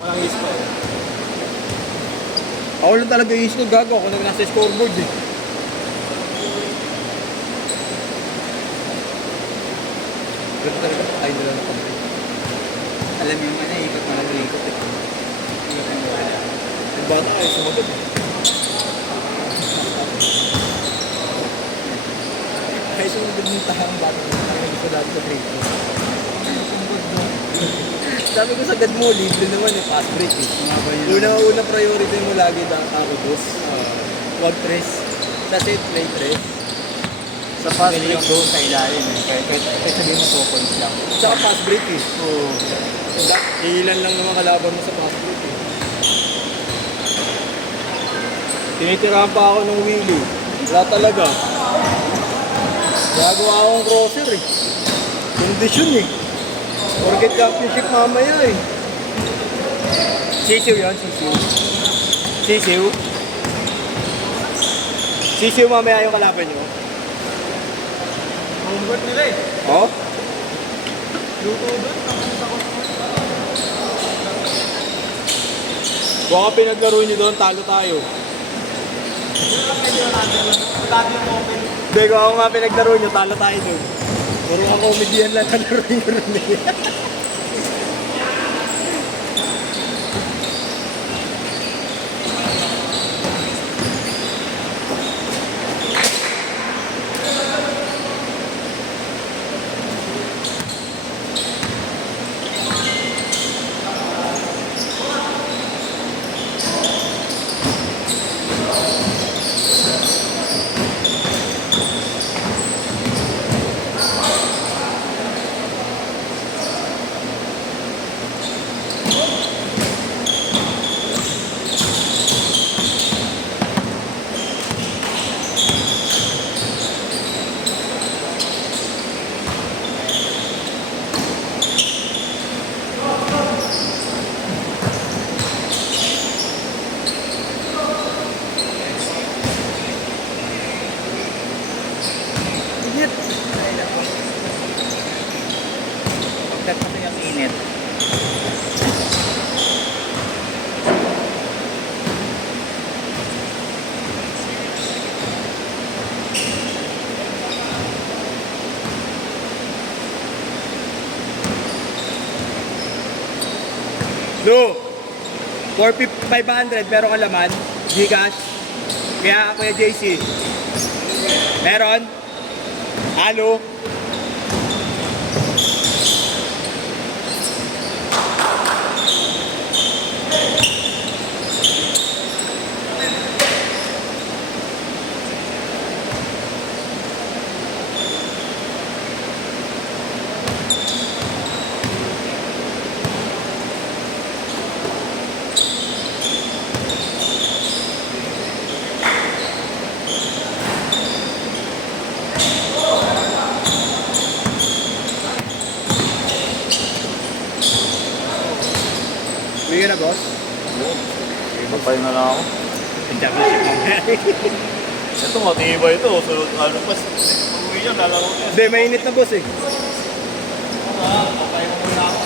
Walang is pa eh. Ako lang talaga is ko, gago. Ako nang nasa scoreboard eh. Pero talaga, tayo nila na kami. Alam mo naman na, ikot na lang ikot eh. Ikot na wala. Yung bata kayo sumagot eh. Kaya sumagot ng tahang bata. Kaya ko dati sa grade ko. Sabi ko sagad mo, libre naman eh, fast break eh. Una priority mo lagi ako boss. Wag press. Sa set, play press. Sa fast break doon sa ilalim eh. Kahit sabihin mo 2 points lang. Tsaka fast break eh. Oo. Ilan lang naman kalaban mo sa fast break eh. Tinitirahan pa ako ng wheelie. Wala talaga. Gagawa akong crosser eh. Condition eh. Forget championship mamaya eh. Sisiw yun, sisiw. Sisiw. Sisiw mamaya yung kalaban nyo. Homework nila eh. Oh? Luto doon. Baka pinaglaro nyo doon, talo tayo. Hindi, kung ako nga pinaglaro nyo, talo tayo doon. Puro ka komedyan lang na laro nyo rin eh. Pagkat kasi yung init. No! 4,500 pero kalaman, Gcash. Kaya Kuya JC. Meron? Ano? Uwi ka na, boss? Magpahinga lang ako. Ang championship mamaya. Ito matibay ito. Sunod ano pa. Pag-uwi niya, lalaro niya. Hindi, mainit na, boss eh. Magpahinga muna ako.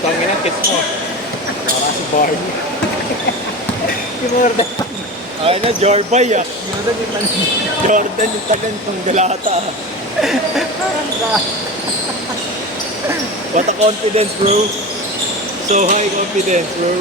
Tangin ang kiss mo. Para si Barney. Kimorda. Ay na, Jorbay ah. Jordan yung tagan tong galata ah. What a confidence, bro. So high confidence, bro.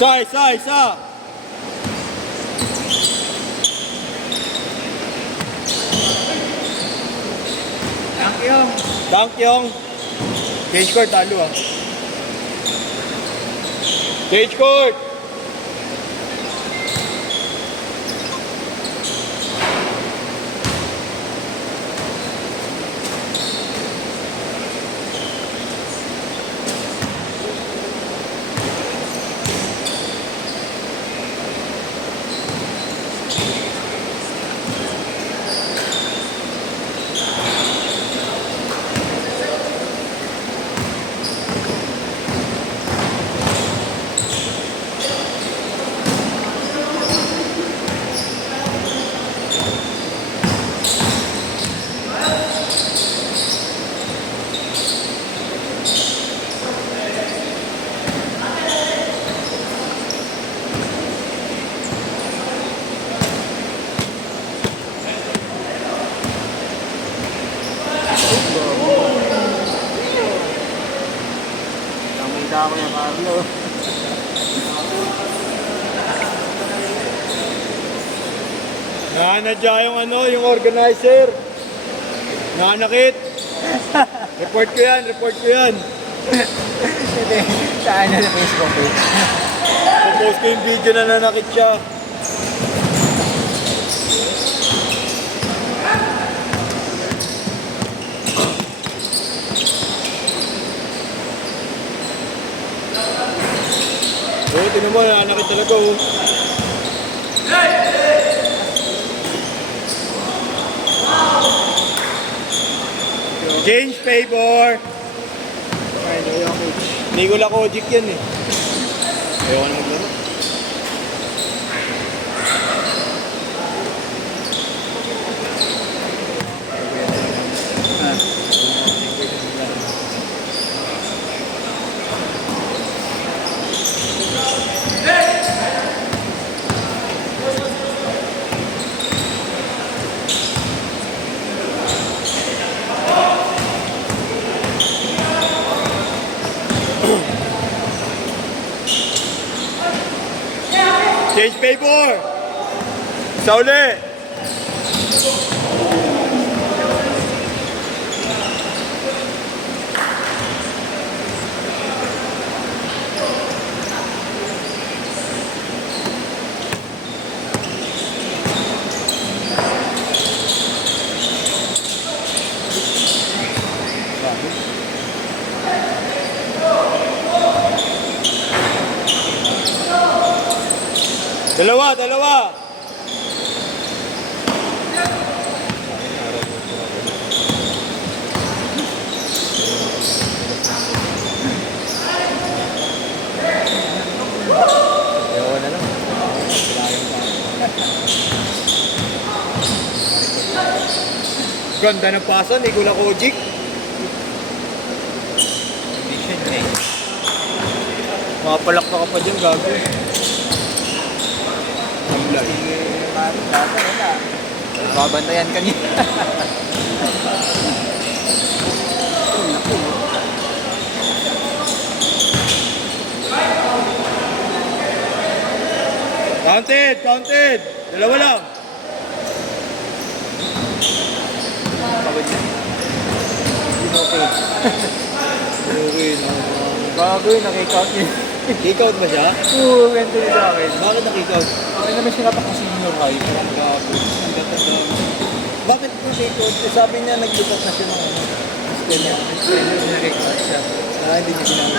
Isa. Thank you. Cage court, talo ah. Cage court. Kamita ako yung Carlo. Nanadya yung yung organizer. Nanakit. Report ko yan. Saan na sa Facebook page? Popost ko yung video na nanakit siya. Tinan mo, nanakit talaga oh. Change favor. Nikola Kojic yan eh. Ayaw na maglaro. Change favor. Isa uli. Dalawa. Ayaw na lang. Ganda ng pasa, Nikola Kojic. Mapalakpa ka pa dyan, gago. Babantayan ka niya. Counted. Dalawa lang. Pagod niya. Okay. Bago yun, nakikout niya. Kick-out ba siya? Oo, ganito yun sa akin. Bakit na-kick-out? Okay naman siya napak kasi yung high. Gago. Bakit na-kick-out? Sabi niya naglupat na siya ng Na-kick-out siya. hindi niya sinamit.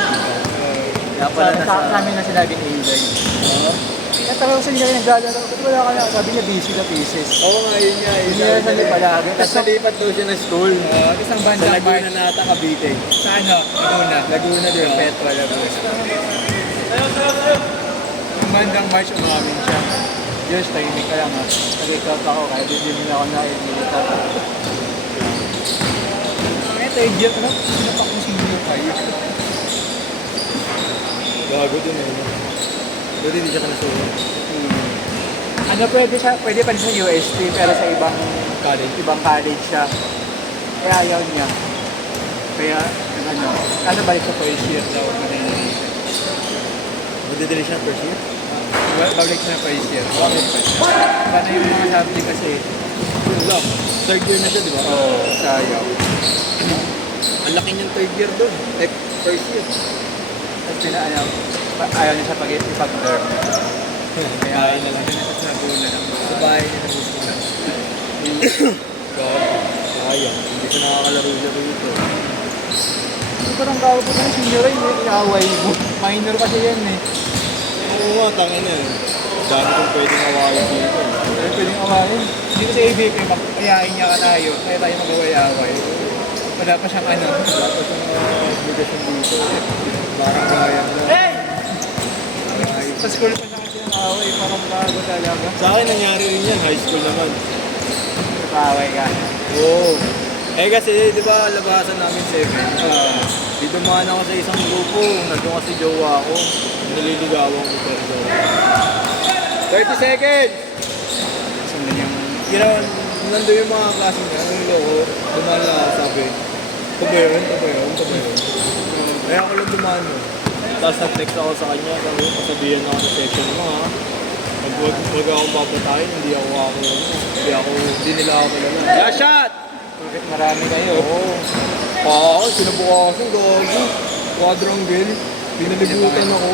Kaya pala sa amin na sinabing A-line. Pinatawag ko sa niya naglalaro. Ba't wala ka na? Sabi niya busy na pieces. Oo nga, yun nga. Hindi na sali palagi. Tapos nalipat daw siya ng school. Isang Sa bandang Laguna Nata, Cavite. Sa ano? Laguna din. Petro, Laguna. Yung bandang March, umamin siya. Diyos, tahimik ka lang ha. Nag-record ako kaya din ako na-edit. Ito, idiot na. Sinapak mo senior kayo. Gago din eh. Pwede hindi siya kanasuhan. Ano pwede pa rin sa UST pero sa ibang college siya. Kaya ayaw niya. Kaya, balik sa first year daw. Pwede Nagdidili siya first year? Babalik na pa year. Bakit pa siya? Paano yung mga subject kasi? Yun lang. Third year na siya, di ba? Oo, sayang. Ang laki niyang third year doon. First year. Tapos ayaw niya siya ipag-term. Kaya Bahay na lang. hindi na siya sinabunan ng Sa bahay niya na gusto na. Sayang. Hindi siya nakakalaro siya rito. Hindi parang gawa po tayo senior ay inaaway mo. Minor kasi yan eh. Oo nga, tangin na yun. Dami kong pwedeng awayin dito. Kaya pwedeng awayin. Dito sa AVP, ayayin niya ka tayo. Kaya tayo mag-away-away. Wala pa siyang ano. Wala pa siyang obligasyon dito. Parang bayan na. Hey! Sa school pa siya kasi ng away. Parang bago talaga. Sa akin nangyari rin yan, high school naman. Nag-away ka. Oo. Eh kasi, di ba, labasan namin 7. Di dumaan ako sa isang grupo. Nandun kasi jowa ako. Naliligawan ko pero jowa. 30 seconds! Sundan yung... Yun, nandun yung mga klase niya. Ang loko, dumaan lang ako, sabi. Ito ba yun? Ito ba yun? Ito ba yun? Kaya ako lang dumaan mo. Tapos nag-text ako sa kanya. Sabi ko, pasabihan ako ng section mo ha. Huwag akong babatayin, hindi nila ako kilala. Yeah, shot! Bakit marami kayo? Oo. Sinubukasan, gago. Quadrangle. Pinalibutan ako.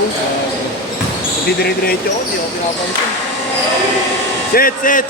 Hindi dire-diretso ako, hindi ako pinapansin. Set!